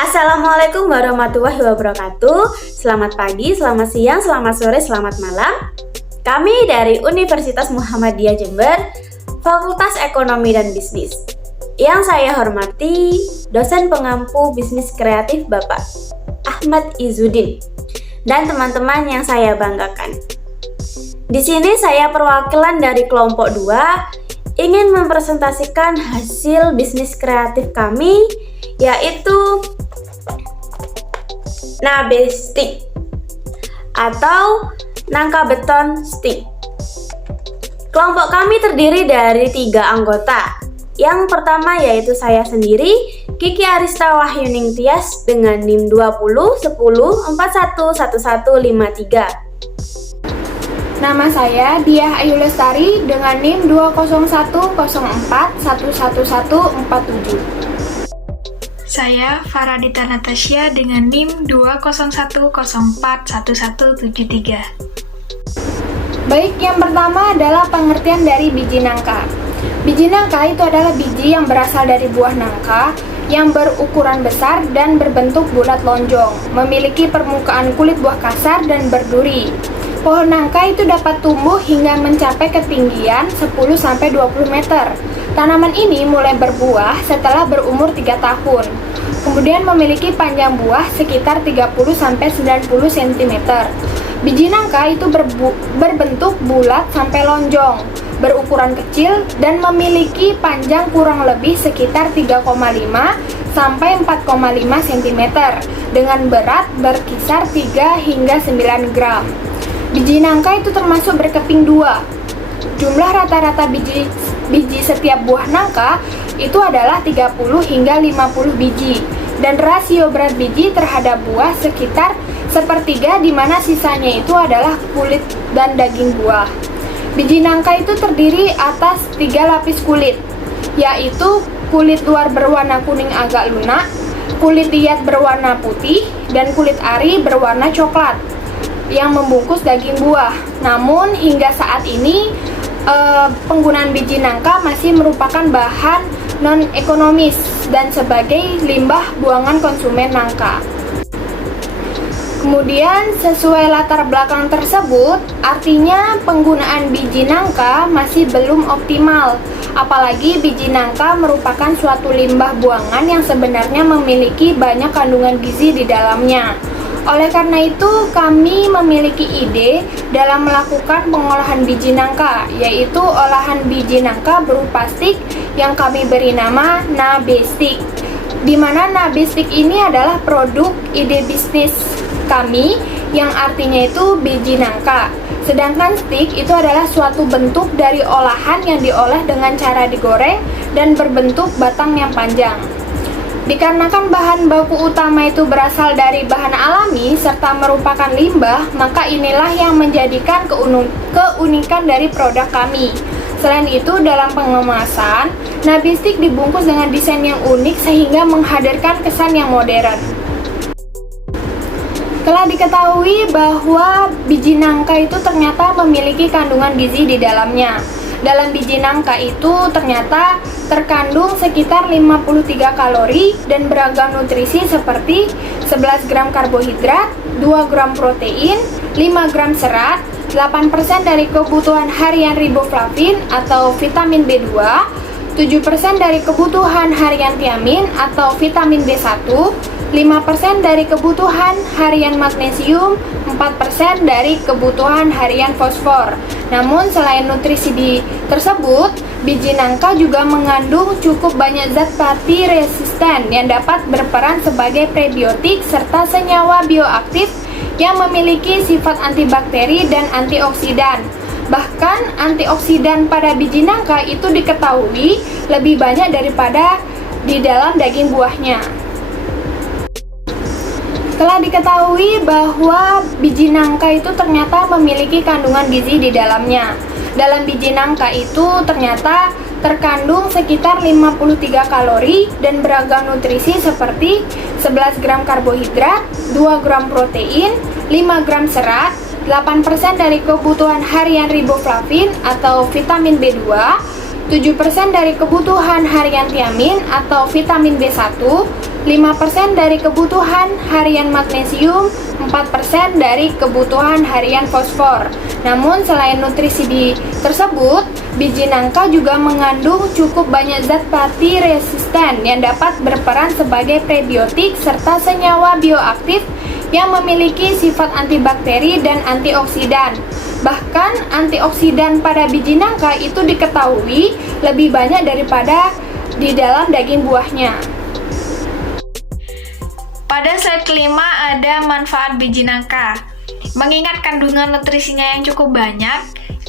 Assalamualaikum warahmatullahi wabarakatuh. Selamat pagi, selamat siang, selamat sore, selamat malam. Kami dari Universitas Muhammadiyah Jember, Fakultas Ekonomi dan Bisnis. Yang saya hormati, dosen pengampu bisnis kreatif Bapak Ahmad Izzuddin dan teman-teman yang saya banggakan. Di sini saya perwakilan dari kelompok 2 ingin mempresentasikan hasil bisnis kreatif kami, yaitu Nabe Stick atau nangka beton stick. Kelompok kami terdiri dari 3 anggota. Yang pertama yaitu saya sendiri, Kiki Arista Wahyuning Tias dengan NIM 2010411153. Nama saya Diah Ayu Lestari dengan NIM 20104111147. Saya Faradita Natasha dengan NIM 201041173. Baik, yang pertama adalah pengertian dari biji nangka. Biji nangka itu adalah biji yang berasal dari buah nangka yang berukuran besar dan berbentuk bulat lonjong, memiliki permukaan kulit buah kasar dan berduri. Pohon nangka itu dapat tumbuh hingga mencapai ketinggian 10-20 meter. Tanaman ini mulai berbuah setelah berumur 3 tahun. Kemudian memiliki panjang buah sekitar 30-90 cm. Biji nangka itu berbentuk bulat sampai lonjong, berukuran kecil dan memiliki panjang kurang lebih sekitar 3,5 sampai 4,5 cm dengan berat berkisar 3 hingga 9 gram. Biji nangka itu termasuk berkeping 2. Jumlah rata-rata biji setiap buah nangka itu adalah 30 hingga 50 biji, dan rasio berat biji terhadap buah sekitar sepertiga, di mana sisanya itu adalah kulit dan daging buah. Biji nangka itu terdiri atas 3 lapis kulit, yaitu kulit luar berwarna kuning agak lunak, kulit liat berwarna putih, dan kulit ari berwarna coklat yang membungkus daging buah. Namun hingga saat ini penggunaan biji nangka masih merupakan bahan non-ekonomis dan sebagai limbah buangan konsumen nangka. Kemudian sesuai latar belakang tersebut, artinya penggunaan biji nangka masih belum optimal. Apalagi biji nangka merupakan suatu limbah buangan yang sebenarnya memiliki banyak kandungan gizi di dalamnya. Oleh karena itu, kami memiliki ide dalam melakukan pengolahan biji nangka, yaitu olahan biji nangka berupa stick yang kami beri nama Nabe Stick. Di mana Nabe Stick ini adalah produk ide bisnis kami yang artinya itu biji nangka. Sedangkan stick itu adalah suatu bentuk dari olahan yang diolah dengan cara digoreng dan berbentuk batang yang panjang. Dikarenakan bahan baku utama itu berasal dari bahan alami serta merupakan limbah, maka inilah yang menjadikan keunikan dari produk kami. Selain itu, dalam pengemasan, Nabe Stick dibungkus dengan desain yang unik sehingga menghadirkan kesan yang modern. Telah diketahui bahwa biji nangka itu ternyata memiliki kandungan gizi di dalamnya. Dalam biji nangka itu ternyata terkandung sekitar 53 kalori dan beragam nutrisi seperti 11 gram karbohidrat, 2 gram protein, 5 gram serat, 8% dari kebutuhan harian riboflavin atau vitamin B2, 7% dari kebutuhan harian tiamin atau vitamin B1, 5% dari kebutuhan harian magnesium, 4% dari kebutuhan harian fosfor. Namun selain nutrisi tersebut, biji nangka juga mengandung cukup banyak zat pati resisten yang dapat berperan sebagai prebiotik serta senyawa bioaktif yang memiliki sifat antibakteri dan antioksidan. Bahkan antioksidan pada biji nangka itu diketahui lebih banyak daripada di dalam daging buahnya. Telah diketahui bahwa biji nangka itu ternyata memiliki kandungan gizi di dalamnya. Dalam biji nangka itu ternyata terkandung sekitar 53 kalori dan beragam nutrisi seperti 11 gram karbohidrat, 2 gram protein, 5 gram serat, 8% dari kebutuhan harian riboflavin atau vitamin B2, 7% dari kebutuhan harian tiamin atau vitamin B1, 5% dari kebutuhan harian magnesium, 4% dari kebutuhan harian fosfor. Namun selain nutrisi tersebut, biji nangka juga mengandung cukup banyak zat pati resisten yang dapat berperan sebagai prebiotik serta senyawa bioaktif yang memiliki sifat antibakteri dan antioksidan. Bahkan antioksidan pada biji nangka itu diketahui lebih banyak daripada di dalam daging buahnya. Pada slide kelima ada manfaat biji nangka. Mengingat kandungan nutrisinya yang cukup banyak,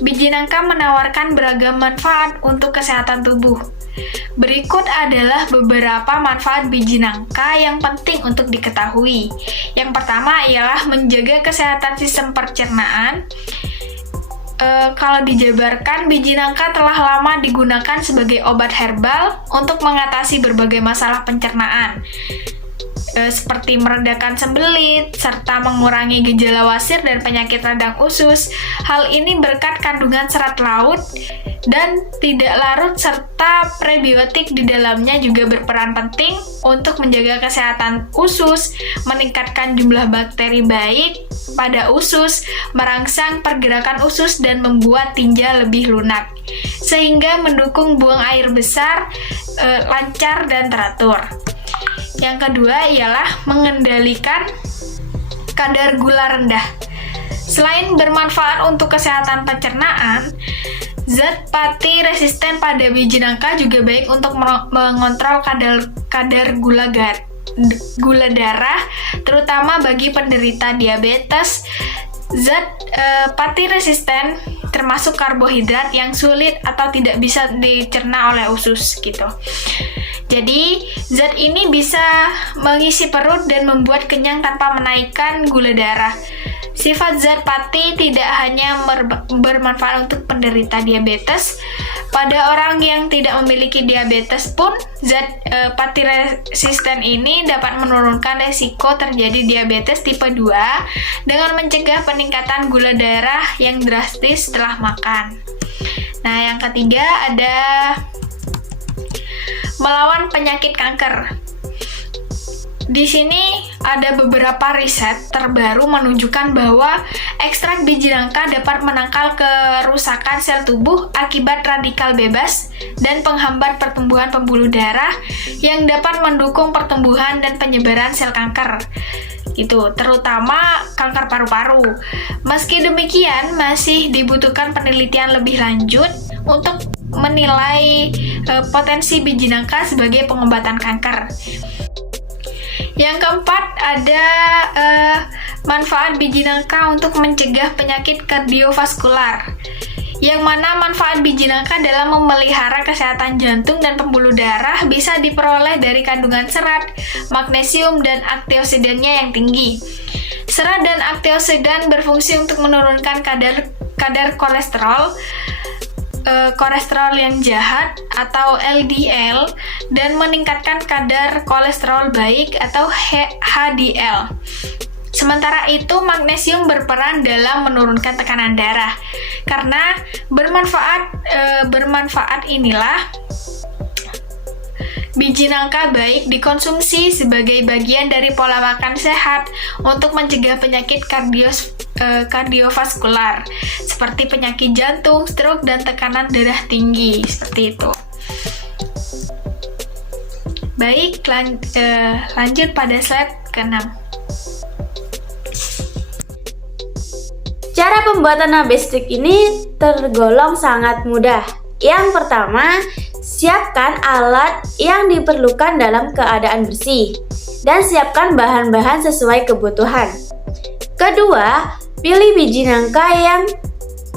biji nangka menawarkan beragam manfaat untuk kesehatan tubuh. Berikut adalah beberapa manfaat biji nangka yang penting untuk diketahui. Yang pertama ialah menjaga kesehatan sistem pencernaan. Kalau dijabarkan, biji nangka telah lama digunakan sebagai obat herbal untuk mengatasi berbagai masalah pencernaan, seperti meredakan sembelit, serta mengurangi gejala wasir dan penyakit radang usus. Hal ini berkat kandungan serat laut dan tidak larut serta prebiotik di dalamnya juga berperan penting untuk menjaga kesehatan usus, meningkatkan jumlah bakteri baik pada usus, merangsang pergerakan usus dan membuat tinja lebih lunak, sehingga mendukung buang air besar lancar dan teratur. Yang kedua ialah mengendalikan kadar gula rendah. Selain bermanfaat untuk kesehatan pencernaan, zat pati resisten pada biji nangka juga baik untuk mengontrol kadar gula darah, terutama bagi penderita diabetes. Zat pati resisten termasuk karbohidrat yang sulit atau tidak bisa dicerna oleh usus gitu. Jadi, zat ini bisa mengisi perut dan membuat kenyang tanpa menaikkan gula darah. Sifat zat pati tidak hanya bermanfaat untuk penderita diabetes. Pada orang yang tidak memiliki diabetes pun, zat pati resisten ini dapat menurunkan resiko terjadi diabetes tipe 2 dengan mencegah peningkatan gula darah yang drastis setelah makan. Nah, yang ketiga ada melawan penyakit kanker. Di sini ada beberapa riset terbaru menunjukkan bahwa ekstrak biji nangka dapat menangkal kerusakan sel tubuh akibat radikal bebas dan penghambat pertumbuhan pembuluh darah yang dapat mendukung pertumbuhan dan penyebaran sel kanker. Itu terutama kanker paru-paru. Meski demikian, masih dibutuhkan penelitian lebih lanjut untuk menilai potensi biji nangka sebagai pengobatan kanker. Yang keempat ada manfaat biji nangka untuk mencegah penyakit kardiovaskular, yang mana manfaat biji nangka dalam memelihara kesehatan jantung dan pembuluh darah bisa diperoleh dari kandungan serat, magnesium, dan antioksidannya yang tinggi. Serat dan antioksidan berfungsi untuk menurunkan kadar kolesterol yang jahat atau LDL dan meningkatkan kadar kolesterol baik atau HDL. Sementara itu, magnesium berperan dalam menurunkan tekanan darah. Karena bermanfaat inilah biji nangka baik dikonsumsi sebagai bagian dari pola makan sehat untuk mencegah penyakit kardiovaskular seperti penyakit jantung, stroke, dan tekanan darah tinggi, seperti itu. Baik, lanjut pada slide ke-6. Cara pembuatan nabe stick ini tergolong sangat mudah. Yang pertama, siapkan alat yang diperlukan dalam keadaan bersih dan siapkan bahan-bahan sesuai kebutuhan. Kedua, pilih biji nangka yang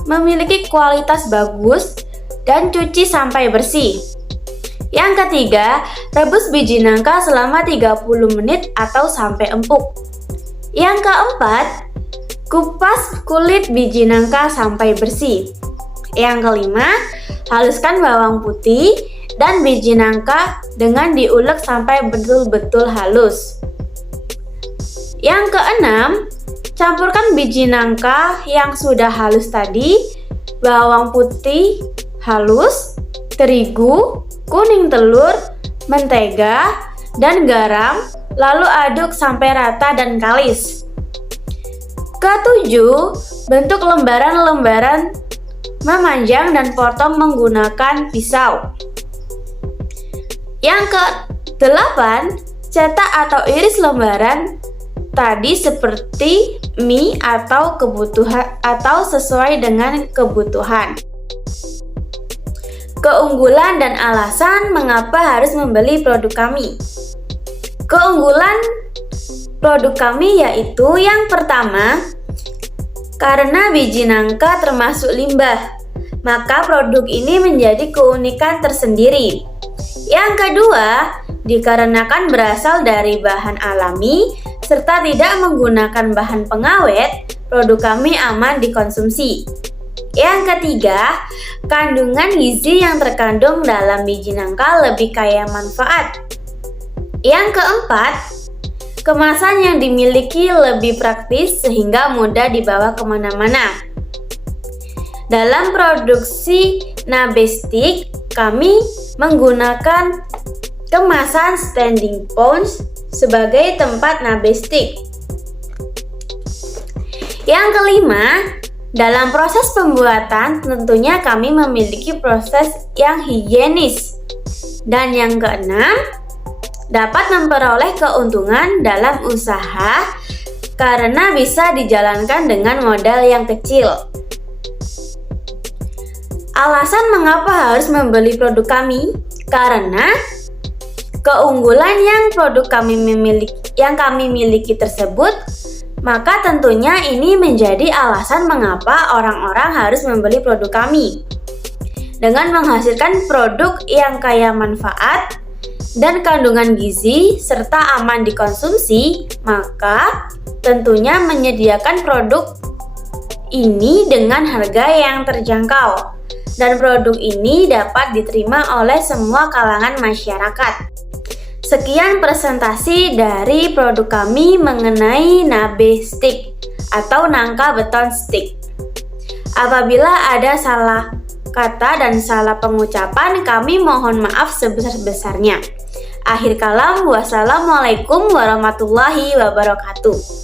memiliki kualitas bagus dan cuci sampai bersih. Yang ketiga, rebus biji nangka selama 30 menit atau sampai empuk. Yang keempat, kupas kulit biji nangka sampai bersih. Yang kelima, haluskan bawang putih dan biji nangka dengan diulek sampai betul-betul halus. Yang keenam, campurkan biji nangka yang sudah halus tadi, bawang putih halus, terigu, kuning telur, mentega, dan garam, lalu aduk sampai rata dan kalis. Ketujuh, bentuk lembaran-lembaran memanjang dan potong menggunakan pisau. Yang ke-8, cetak atau iris lembaran tadi seperti mie atau kebutuhan atau sesuai dengan kebutuhan. Keunggulan dan alasan mengapa harus membeli produk kami. Keunggulan produk kami yaitu yang pertama, karena biji nangka termasuk limbah, maka produk ini menjadi keunikan tersendiri. Yang kedua, dikarenakan berasal dari bahan alami serta tidak menggunakan bahan pengawet, produk kami aman dikonsumsi. Yang ketiga, kandungan gizi yang terkandung dalam biji nangka lebih kaya manfaat. Yang keempat, kemasan yang dimiliki lebih praktis sehingga mudah dibawa kemana-mana. Dalam produksi nabe stick, kami menggunakan kemasan standing pouch sebagai tempat nabe stick. Yang kelima, dalam proses pembuatan tentunya kami memiliki proses yang higienis. Dan yang keenam, dapat memperoleh keuntungan dalam usaha karena bisa dijalankan dengan modal yang kecil. Alasan mengapa harus membeli produk kami? Karena keunggulan yang kami miliki tersebut, maka tentunya ini menjadi alasan mengapa orang-orang harus membeli produk kami. Dengan menghasilkan produk yang kaya manfaat dan kandungan gizi serta aman dikonsumsi, maka tentunya menyediakan produk ini dengan harga yang terjangkau. Dan produk ini dapat diterima oleh semua kalangan masyarakat. Sekian presentasi dari produk kami mengenai nabe stick atau nangka beton stick. Apabila ada salah kata dan salah pengucapan, kami mohon maaf sebesar-besarnya. Akhir kalam, wassalamualaikum warahmatullahi wabarakatuh.